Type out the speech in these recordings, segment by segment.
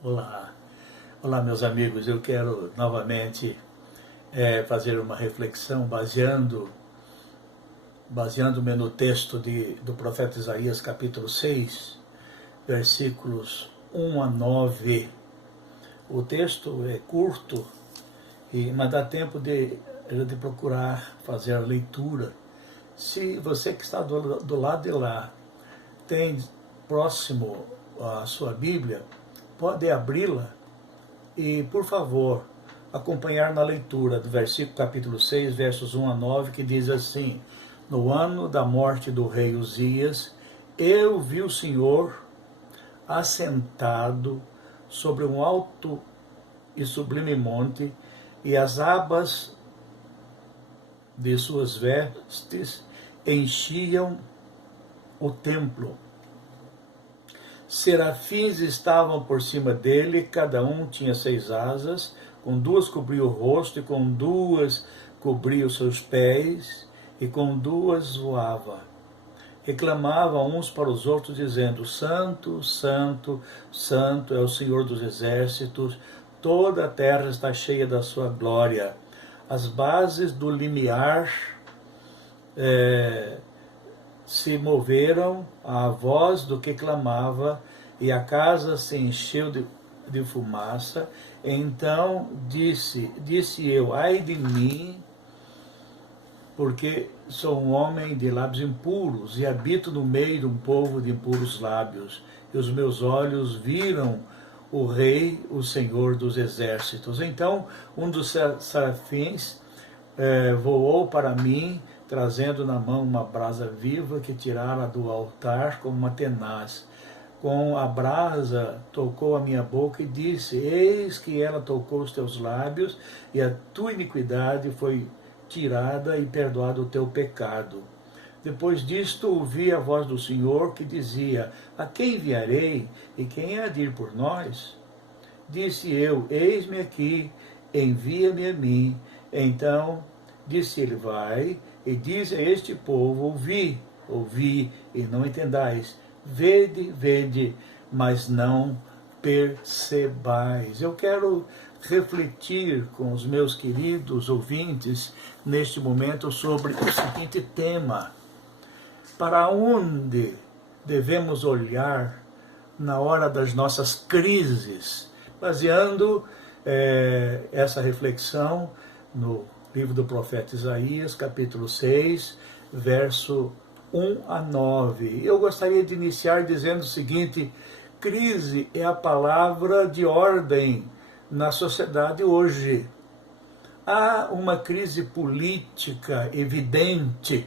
Olá, olá meus amigos, eu quero novamente fazer uma reflexão baseando-me no texto do profeta Isaías capítulo 6, versículos 1 a 9. O texto é curto, mas dá tempo de procurar fazer a leitura. Se você que está do lado de lá tem próximo a sua Bíblia, pode abri-la e, por favor, acompanhar na leitura do versículo capítulo 6, versos 1 a 9, que diz assim: No ano da morte do rei Uzias, eu vi o Senhor assentado sobre um alto e sublime monte, e as abas de suas vestes enchiam o templo. Serafins estavam por cima dele, cada um tinha 6 asas, com 2 cobria o rosto, e com 2 cobria os seus pés, e com 2 voava. Reclamavam uns para os outros, dizendo: Santo, Santo, Santo é o Senhor dos exércitos, toda a terra está cheia da sua glória. As bases do limiar se moveram à voz do que clamava, e a casa se encheu de fumaça. Então disse eu: ai de mim, porque sou um homem de lábios impuros, e habito no meio de um povo de impuros lábios, e os meus olhos viram o Rei, o Senhor dos exércitos. Então um dos serafins voou para mim, trazendo na mão uma brasa viva que tirara do altar como uma tenaz. Com a brasa tocou a minha boca e disse: Eis que ela tocou os teus lábios, e a tua iniquidade foi tirada e perdoado o teu pecado. Depois disto ouvi a voz do Senhor que dizia: A quem enviarei, e quem há de ir por nós? Disse eu: Eis-me aqui, envia-me a mim. Então disse ele: Vai e diz a este povo: ouvi e não entendais, vede, mas não percebais. Eu quero refletir com os meus queridos ouvintes neste momento sobre o seguinte tema: para onde devemos olhar na hora das nossas crises? Baseando essa reflexão no livro do profeta Isaías, capítulo 6, verso 1 a 9. Eu gostaria de iniciar dizendo o seguinte: crise é a palavra de ordem na sociedade hoje. Há uma crise política evidente,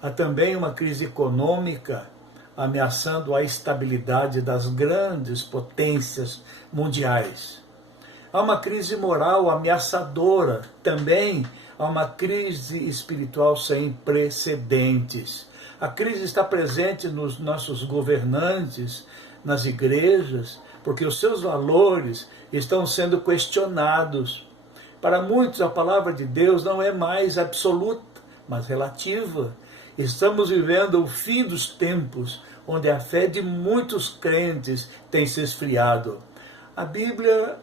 há também uma crise econômica ameaçando a estabilidade das grandes potências mundiais. Há uma crise moral ameaçadora, também há uma crise espiritual sem precedentes. A crise está presente nos nossos governantes, nas igrejas, porque os seus valores estão sendo questionados. Para muitos, a palavra de Deus não é mais absoluta, mas relativa. Estamos vivendo o fim dos tempos, onde a fé de muitos crentes tem se esfriado. A Bíblia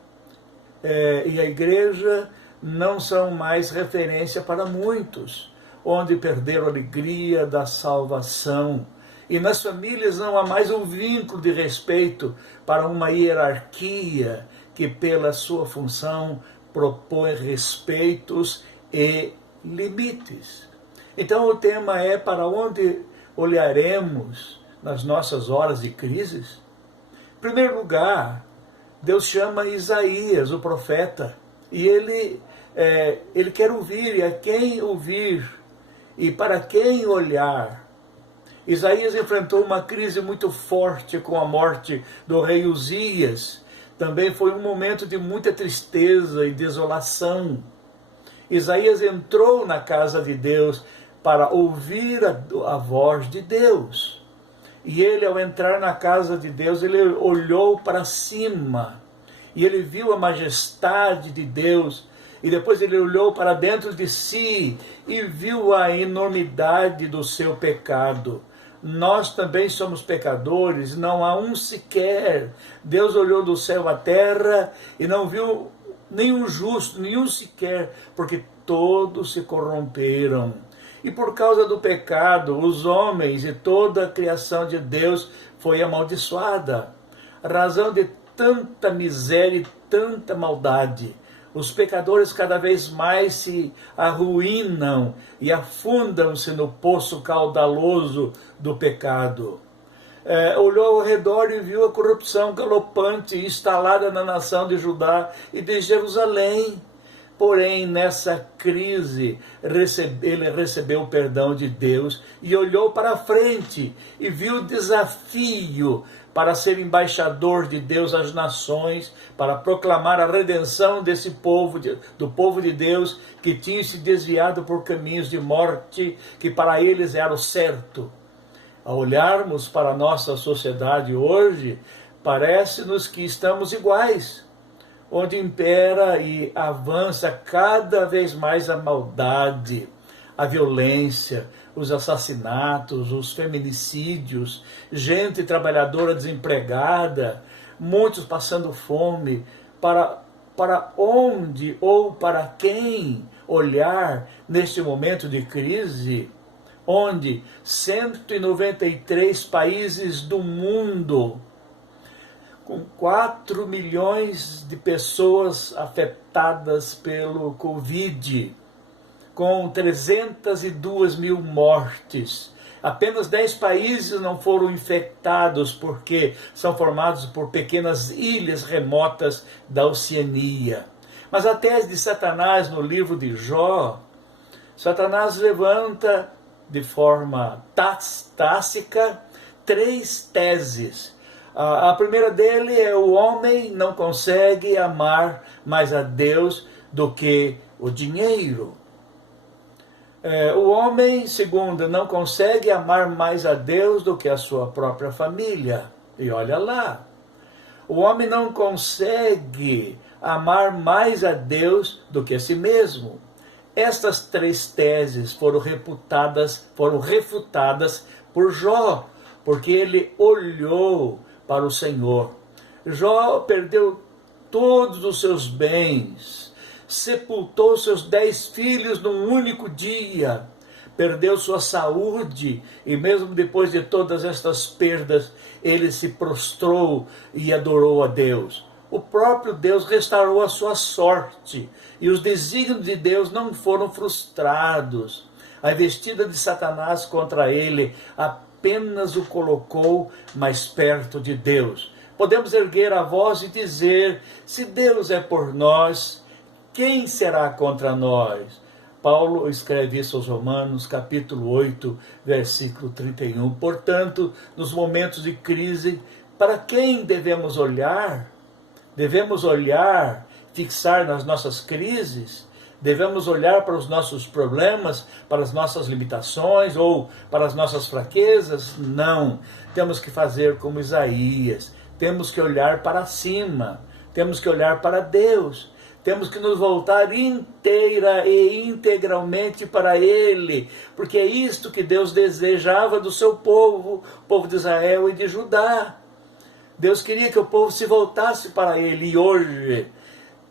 e a igreja não são mais referência para muitos, onde perderam a alegria da salvação. E nas famílias não há mais um vínculo de respeito para uma hierarquia que, pela sua função, propõe respeitos e limites. Então o tema é: para onde olharemos nas nossas horas de crises? Em primeiro lugar, Deus chama Isaías, o profeta, e ele quer ouvir, e a quem ouvir, e para quem olhar. Isaías enfrentou uma crise muito forte com a morte do rei Uzias. Também foi um momento de muita tristeza e desolação. Isaías entrou na casa de Deus para ouvir a voz de Deus. E ele, ao entrar na casa de Deus, ele olhou para cima e ele viu a majestade de Deus. E depois ele olhou para dentro de si e viu a enormidade do seu pecado. Nós também somos pecadores, não há um sequer. Deus olhou do céu à terra e não viu nenhum justo, nenhum sequer, porque todos se corromperam. E por causa do pecado, os homens e toda a criação de Deus foi amaldiçoada. A razão de tanta miséria e tanta maldade. Os pecadores cada vez mais se arruinam e afundam-se no poço caudaloso do pecado. Olhou ao redor e viu a corrupção galopante instalada na nação de Judá e de Jerusalém. Porém, nessa crise, ele recebeu o perdão de Deus e olhou para frente e viu o desafio para ser embaixador de Deus às nações, para proclamar a redenção desse povo, do povo de Deus, que tinha se desviado por caminhos de morte, que para eles era o certo. Ao olharmos para a nossa sociedade hoje, parece-nos que estamos iguais, onde impera e avança cada vez mais a maldade, a violência, os assassinatos, os feminicídios, gente trabalhadora desempregada, muitos passando fome. Para onde ou para quem olhar neste momento de crise, onde 193 países do mundo, com 4 milhões de pessoas afetadas pelo Covid, com 302 mil mortes. Apenas 10 países não foram infectados porque são formados por pequenas ilhas remotas da Oceania. Mas a tese de Satanás no livro de Jó, Satanás levanta de forma tácita 3 teses. A primeira dele é: o homem não consegue amar mais a Deus do que o dinheiro. O homem, segundo, não consegue amar mais a Deus do que a sua própria família. E olha lá, o homem não consegue amar mais a Deus do que a si mesmo. Estas 3 teses foram refutadas por Jó, porque ele olhou para o Senhor. Jó perdeu todos os seus bens, sepultou seus 10 filhos num único dia, perdeu sua saúde, e mesmo depois de todas estas perdas, ele se prostrou e adorou a Deus. O próprio Deus restaurou a sua sorte, e os desígnios de Deus não foram frustrados. A investida de Satanás contra ele apenas o colocou mais perto de Deus. Podemos erguer a voz e dizer: se Deus é por nós, quem será contra nós? Paulo escreve isso aos Romanos, capítulo 8, versículo 31. Portanto, nos momentos de crise, para quem devemos olhar? Devemos olhar, fixar nas nossas crises? Devemos olhar para os nossos problemas, para as nossas limitações ou para as nossas fraquezas? Não. Temos que fazer como Isaías. Temos que olhar para cima. Temos que olhar para Deus. Temos que nos voltar inteira e integralmente para Ele, porque é isto que Deus desejava do seu povo, o povo de Israel e de Judá. Deus queria que o povo se voltasse para Ele, e hoje,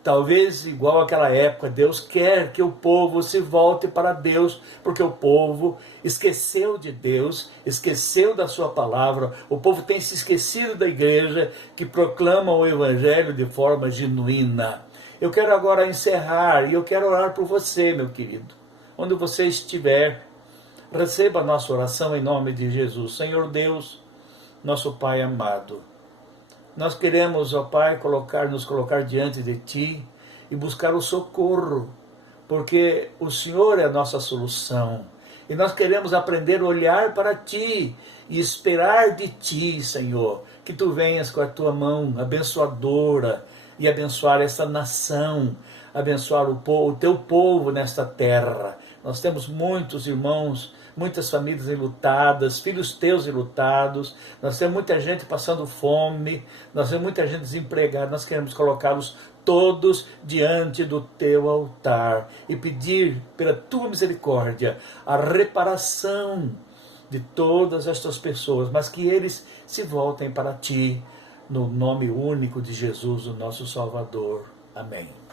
talvez igual àquela época, Deus quer que o povo se volte para Deus, porque o povo esqueceu de Deus, esqueceu da sua palavra, o povo tem se esquecido da igreja que proclama o Evangelho de forma genuína. Eu quero agora encerrar e eu quero orar por você, meu querido. Onde você estiver, receba a nossa oração em nome de Jesus. Senhor Deus, nosso Pai amado, nós queremos, ó Pai, nos colocar diante de Ti e buscar o socorro, porque o Senhor é a nossa solução. E nós queremos aprender a olhar para Ti e esperar de Ti, Senhor, que Tu venhas com a Tua mão abençoadora e abençoar esta nação, abençoar o Teu povo nesta terra. Nós temos muitos irmãos, muitas famílias enlutadas, filhos Teus enlutados, nós temos muita gente passando fome, nós temos muita gente desempregada, nós queremos colocá-los todos diante do Teu altar e pedir pela Tua misericórdia a reparação de todas estas pessoas, mas que eles se voltem para ti, no nome único de Jesus, o nosso Salvador. Amém.